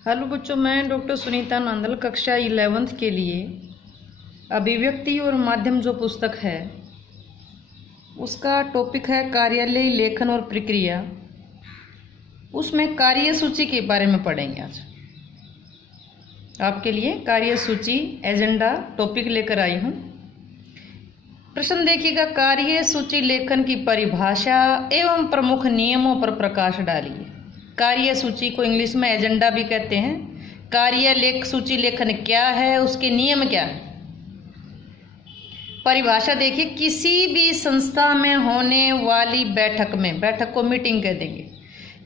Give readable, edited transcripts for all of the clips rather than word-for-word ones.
Hello बच्चों, मैं doctor Sunita Nandal कक्षा 11th के लिए अभिव्यक्ति और माध्यम जो पुस्तक है उसका टॉपिक है कार्यालय लेखन और प्रक्रिया। उसमें कार्य सूची के बारे में पढ़ेंगे। आज आपके लिए कार्य सूची एजेंडा टॉपिक लेकर आई हूँ। प्रश्न देखिएगा, कार्य सूची लेखन की परिभाषा एवं प्रमुख नियमों पर प्रकाश डालिए। कार्य सूची को इंग्लिश में एजेंडा भी कहते हैं। कार्य सूची लेखन क्या है, उसके नियम क्या है। परिभाषा देखिए, किसी भी संस्था में होने वाली बैठक में, बैठक को मीटिंग कह देंगे,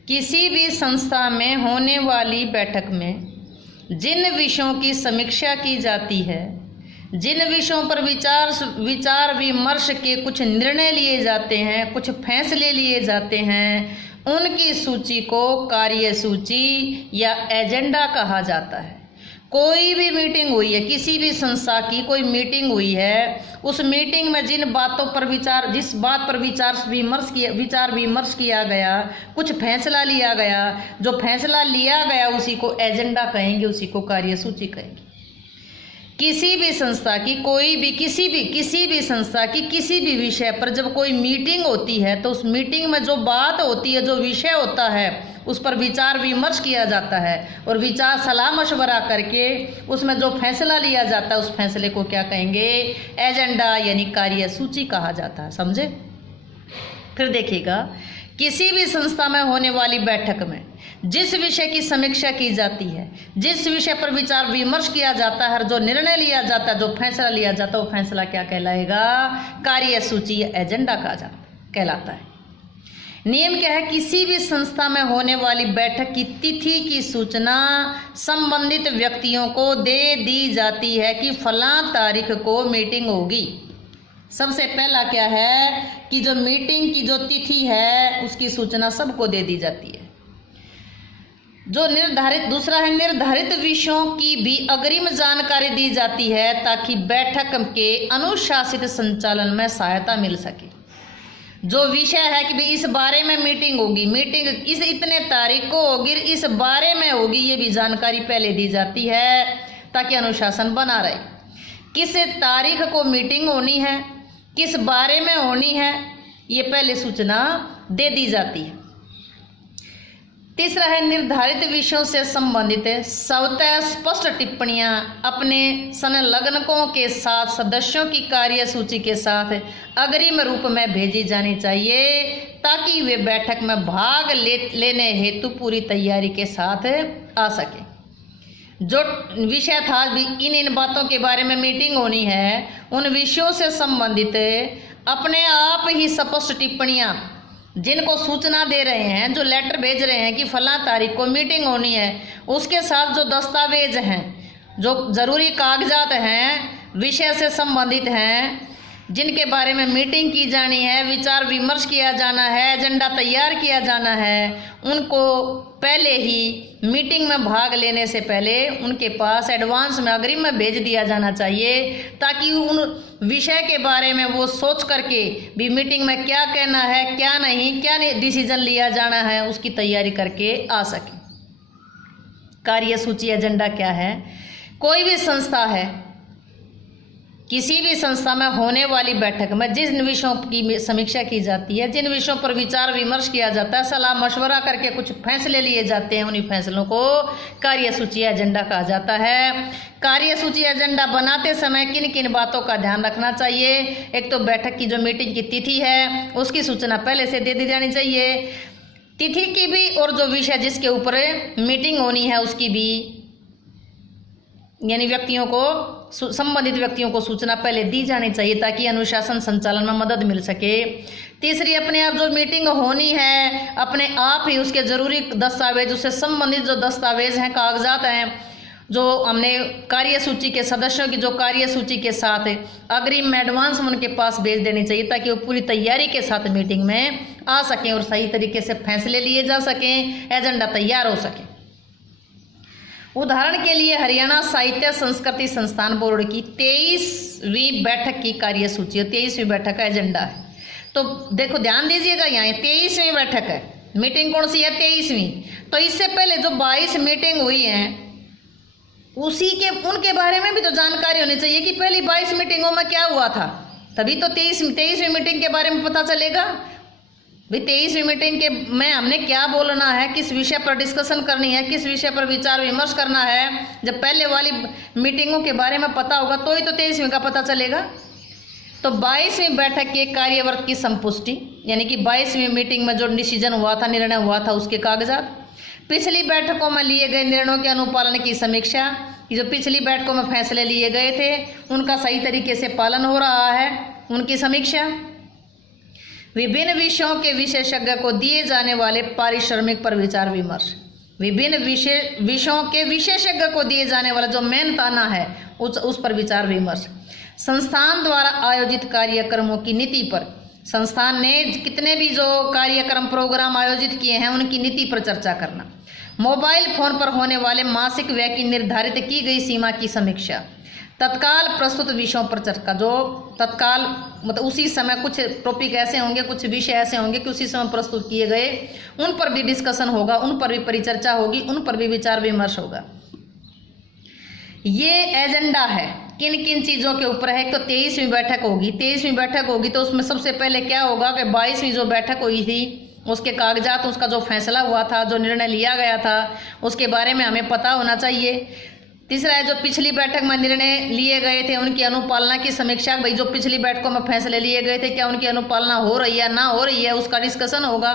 किसी भी संस्था में होने वाली बैठक में जिन विषयों की समीक्षा की जाती है, जिन विषयों पर विचार विमर्श के कुछ निर्णय लिए जाते हैं, कुछ फैसले लिए जाते हैं, उनकी सूची को कार्य सूची या एजेंडा कहा जाता है। कोई भी मीटिंग हुई है, किसी भी संस्था की कोई मीटिंग हुई है, उस मीटिंग में जिस बात पर विचार विमर्श किया गया, कुछ फैसला लिया गया, जो फैसला लिया गया उसी को एजेंडा कहेंगे, उसी को कार्य सूची कहेंगे। किसी भी संस्था की किसी भी संस्था की किसी भी विषय पर जब कोई मीटिंग होती है तो उस मीटिंग में जो बात होती है, जो विषय होता है, उस पर विचार विमर्श किया जाता है और विचार सलाह मशवरा करके उसमें जो फैसला लिया जाता है उस फैसले को क्या कहेंगे? एजेंडा यानी कार्य सूची कहा जाता है। समझे? फिर देखिएगा, किसी भी संस्था में होने वाली बैठक में जिस विषय की समीक्षा की जाती है, जिस विषय पर विचार विमर्श किया जाता है, जो निर्णय लिया जाता है, जो फैसला लिया जाता है, वो फैसला क्या कहलाएगा? कार्य सूची या एजेंडा कहलाता है। नियम क्या है? किसी भी संस्था में होने वाली बैठक की तिथि की सूचना संबंधित व्यक्तियों को दे दी जाती है कि फलां तारीख को मीटिंग होगी। सबसे पहला क्या है कि जो मीटिंग की जो तिथि है उसकी सूचना सबको दे दी जाती है। दूसरा है निर्धारित विषयों की भी अग्रिम जानकारी दी जाती है ताकि बैठक के अनुशासित संचालन में सहायता मिल सके। जो विषय है कि भाई इस बारे में मीटिंग होगी, मीटिंग इस इतने तारीख को होगी, इस बारे में होगी, ये भी जानकारी पहले दी जाती है ताकि अनुशासन बना रहे। किस तारीख को मीटिंग होनी है, किस बारे में होनी है, ये पहले सूचना दे दी जाती है। तीसरा है निर्धारित विषयों से संबंधित स्वतः स्पष्ट टिप्पणियां अपने संलग्नकों के साथ सदस्यों की कार्य सूची के साथ अग्रिम रूप में भेजी जानी चाहिए ताकि वे बैठक में भाग लेने हेतु पूरी तैयारी के साथ आ सके। जो विषय था इन बातों के बारे में मीटिंग होनी है, उन विषयों से संबंधित अपने आप ही स्पष्ट टिप्पणियां जिनको सूचना दे रहे हैं, जो लेटर भेज रहे हैं कि फलां तारीख को मीटिंग होनी है, उसके साथ जो दस्तावेज हैं, जो जरूरी कागजात हैं, विषय से संबंधित हैं, जिनके बारे में मीटिंग की जानी है, विचार विमर्श किया जाना है, एजेंडा तैयार किया जाना है, उनको पहले ही मीटिंग में भाग लेने से पहले उनके पास एडवांस में अग्रिम में भेज दिया जाना चाहिए ताकि उन विषय के बारे में वो सोच करके भी मीटिंग में क्या कहना है, क्या नहीं डिसीजन लिया जाना है, उसकी तैयारी करके आ सके। कार्य सूची एजेंडा क्या है? कोई भी संस्था है, किसी भी संस्था में होने वाली बैठक में जिन विषयों की समीक्षा की जाती है, जिन विषयों पर विचार विमर्श किया जाता है, सलाह मशवरा करके कुछ फैसले लिए जाते हैं, उन्हीं फैसलों को कार्य सूची एजेंडा कहा जाता है। कार्य सूची एजेंडा बनाते समय किन किन बातों का ध्यान रखना चाहिए? एक तो बैठक की जो मीटिंग की तिथि है उसकी सूचना पहले से दे दी जानी चाहिए, तिथि की भी, और जो विषय जिसके ऊपर मीटिंग होनी है उसकी भी, यानी संबंधित व्यक्तियों को सूचना पहले दी जानी चाहिए ताकि अनुशासन संचालन में मदद मिल सके। तीसरी, अपने आप जो मीटिंग होनी है अपने आप ही उसके जरूरी दस्तावेज, उससे संबंधित जो दस्तावेज हैं, कागजात हैं, जो हमने कार्य सूची के सदस्यों की जो कार्य सूची के साथ अग्रिम में एडवांस में उनके पास भेज देनी चाहिए ताकि वो पूरी तैयारी के साथ मीटिंग में आ सकें और सही तरीके से फैसले लिए जा सकें, एजेंडा तैयार हो सके। उदाहरण के लिए हरियाणा साहित्य संस्कृति संस्थान बोर्ड की 23वीं बैठक की कार्य सूची है, 23वीं बैठक का एजेंडा है। तो देखो ध्यान दीजिएगा, यहाँ 23वीं बैठक है, मीटिंग कौन सी है? 23वीं। तो इससे पहले जो 22 मीटिंग हुई है उसी के उनके बारे में भी तो जानकारी होनी चाहिए कि पहली 22 मीटिंगों में क्या हुआ था, तभी तो 23वीं मीटिंग के बारे में पता चलेगा। भाई 23वीं मीटिंग के में हमने क्या बोलना है, किस विषय पर डिस्कशन करनी है, किस विषय पर विचार विमर्श करना है। जब पहले वाली मीटिंगों के बारे में पता होगा तो ही तो 23वीं का पता चलेगा। तो 22वीं बैठक के कार्यवर्ग की संपुष्टि, यानी कि 22वीं मीटिंग में जो डिसीजन हुआ था, निर्णय हुआ था, उसके कागजात। पिछली बैठकों में लिए गए निर्णयों के अनुपालन की समीक्षा, कि जो पिछली बैठकों में फैसले लिए गए थे उनका सही तरीके से पालन हो रहा है, उनकी समीक्षा। विभिन्न विषयों के विशेषज्ञ को दिए जाने वाले पारिश्रमिक पर विचार विमर्श। विभिन्न विषयों के विशेषज्ञ को दिए जाने वाला जो मेन ताना है उस पर विचार विमर्श। संस्थान द्वारा आयोजित कार्यक्रमों की नीति पर, संस्थान ने कितने भी जो कार्यक्रम प्रोग्राम आयोजित किए हैं उनकी नीति पर चर्चा करना। मोबाइल फोन पर होने वाले मासिक व्यय की निर्धारित की गई सीमा की समीक्षा। तत्काल प्रस्तुत विषयों पर चर्चा, जो तत्काल मतलब उसी समय कुछ टॉपिक ऐसे होंगे, कुछ विषय ऐसे होंगे कि उसी समय प्रस्तुत किए गए, उन पर भी डिस्कशन होगा, उन पर भी परिचर्चा होगी, उन पर भी विचार विमर्श होगा। ये एजेंडा है किन किन चीज़ों के ऊपर है। तो 23वीं बैठक होगी, 23वीं बैठक होगी तो उसमें सबसे पहले क्या होगा कि 22वीं जो बैठक हुई थी उसके कागजात, उसका जो फैसला हुआ था, जो निर्णय लिया गया था, उसके बारे में हमें पता होना चाहिए। तीसरा है जो पिछली बैठक में निर्णय लिए गए थे उनकी अनुपालना की समीक्षा। भाई जो पिछली बैठकों में फैसले लिए गए थे क्या उनकी अनुपालना हो रही है, ना हो रही है, उसका डिस्कशन होगा।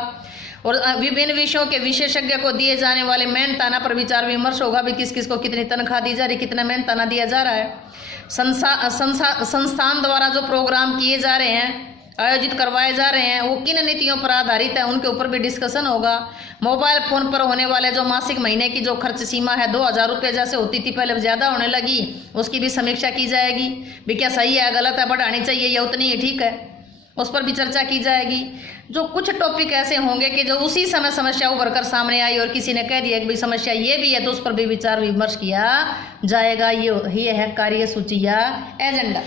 और विभिन्न विषयों के विशेषज्ञ को दिए जाने वाले मेन ताना पर विचार विमर्श होगा। भी किस किस को कितनी तनख्वाह दी जा रही, कितना मेन ताना दिया जा रहा है। संस्थान द्वारा जो प्रोग्राम किए जा रहे हैं, आयोजित करवाए जा रहे हैं, वो किन नीतियों पर आधारित है, उनके ऊपर भी डिस्कशन होगा। मोबाइल फोन पर होने वाले जो मासिक महीने की जो खर्च सीमा है 2000 रुपये जैसे होती थी पहले, ज़्यादा होने लगी, उसकी भी समीक्षा की जाएगी। भी क्या सही है, गलत है, बढ़ानी चाहिए या उतनी ही ठीक है, उस पर भी चर्चा की जाएगी। जो कुछ टॉपिक ऐसे होंगे कि जो उसी समय समस्या उभर कर सामने आई और किसी ने कह दिया कि भाई समस्या ये भी है, तो उस पर भी विचार विमर्श किया जाएगा। ये है कार्यसूची या एजेंडा।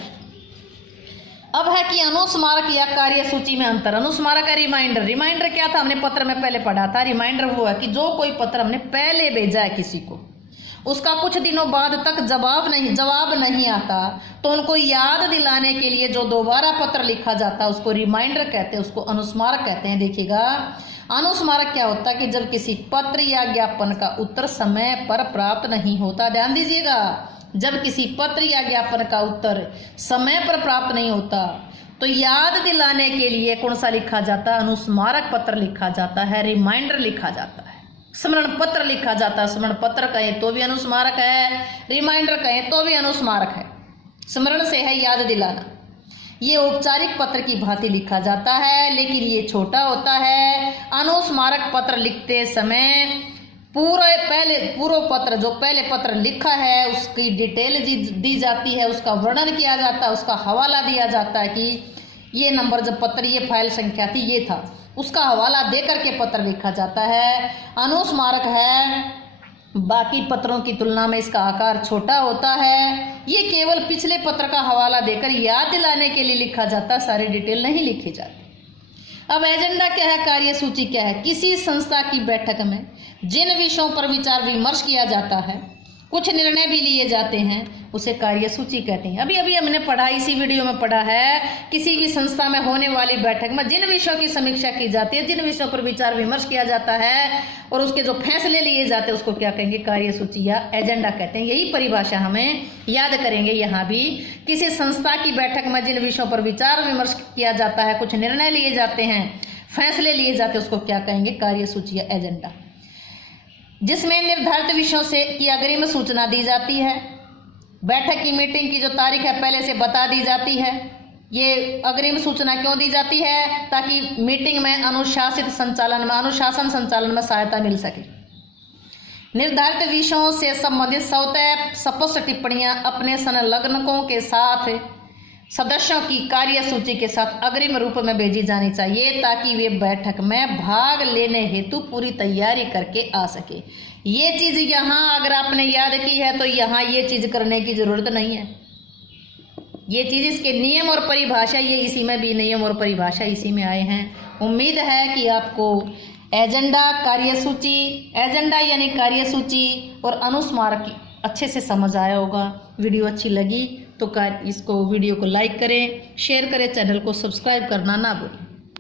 अब है कि अनुस्मारक या कार्यसूची में अंतर। अनुस्मारक है रिमाइंडर। रिमाइंडर क्या था, हमने पत्र में पहले पढ़ा था। रिमाइंडर वो है कि जो कोई पत्र हमने पहले भेजा है किसी को, उसका कुछ दिनों बाद तक जवाब नहीं आता, तो उनको याद दिलाने के लिए जो दोबारा पत्र लिखा जाता है उसको रिमाइंडर कहते हैं, उसको अनुस्मारक कहते हैं। देखिएगा, अनुस्मारक क्या होता है कि जब किसी पत्र या ज्ञापन का उत्तर समय पर प्राप्त नहीं होता, ध्यान दीजिएगा, जब किसी पत्र या ज्ञापन का उत्तर समय पर प्राप्त नहीं होता तो याद दिलाने के लिए कौन सा लिखा जाता है, अनुस्मारक पत्र लिखा जाता है, रिमाइंडर लिखा जाता है, स्मरण पत्र लिखा जाता है। स्मरण पत्र कहें तो भी अनुस्मारक है, रिमाइंडर कहें तो भी अनुस्मारक है। स्मरण से है याद दिलाना। ये औपचारिक पत्र की भांति लिखा जाता है, लेकिन ये छोटा होता है। अनुस्मारक पत्र लिखते समय पूर्व पत्र, जो पहले पत्र लिखा है उसकी डिटेल दी जाती है, उसका वर्णन किया जाता है, उसका हवाला दिया जाता है कि ये नंबर जब पत्र, ये फाइल संख्या थी, ये था, उसका हवाला दे करके पत्र लिखा जाता है। अनुस्मारक है, बाकी पत्रों की तुलना में इसका आकार छोटा होता है। ये केवल पिछले पत्र का हवाला देकर याद दिलाने के लिए लिखा जाता है, सारी डिटेल नहीं लिखी जाती। अब एजेंडा क्या है, कार्यसूची क्या है? किसी संस्था की बैठक में जिन विषयों पर विचार विमर्श किया जाता है, कुछ निर्णय भी लिए जाते हैं, उसे कार्यसूची कहते हैं। अभी अभी हमने पढ़ा, इसी वीडियो में पढ़ा है, किसी भी संस्था में होने वाली बैठक में जिन विषयों की समीक्षा की जाती है, जिन विषयों पर विचार विमर्श किया जाता है और उसके जो फैसले लिए जाते हैं, उसको क्या कहेंगे, कार्यसूची या एजेंडा कहते हैं। यही परिभाषा हमें याद करेंगे यहाँ भी। किसी संस्था की बैठक में जिन विषयों पर विचार विमर्श किया जाता है, कुछ निर्णय लिए जाते हैं, फैसले लिए जाते हैं, उसको क्या कहेंगे, कार्यसूची या एजेंडा। जिसमें निर्धारित विषयों से की अग्रिम सूचना दी जाती है। बैठक की मीटिंग की जो तारीख है पहले से बता दी जाती है। ये अग्रिम सूचना क्यों दी जाती है? ताकि मीटिंग में अनुशासन संचालन में सहायता मिल सके। निर्धारित विषयों से संबंधित स्वतः स्पष्ट टिप्पणियां अपने संलग्नकों के साथ सदस्यों की कार्यसूची के साथ अग्रिम रूप में भेजी जानी चाहिए, ताकि वे बैठक में भाग लेने हेतु पूरी तैयारी करके आ सके। ये चीज़ यहाँ अगर आपने याद की है तो यहाँ ये चीज़ करने की ज़रूरत नहीं है। ये चीज़, इसके नियम और परिभाषा, ये इसी में भी नियम और परिभाषा इसी में आए हैं। उम्मीद है कि आपको एजेंडा कार्यसूची, एजेंडा यानी कार्यसूची और अनुस्मारक अच्छे से समझ आया होगा। वीडियो अच्छी लगी तो इसको वीडियो को लाइक करें, शेयर करें, चैनल को सब्सक्राइब करना ना भूलें।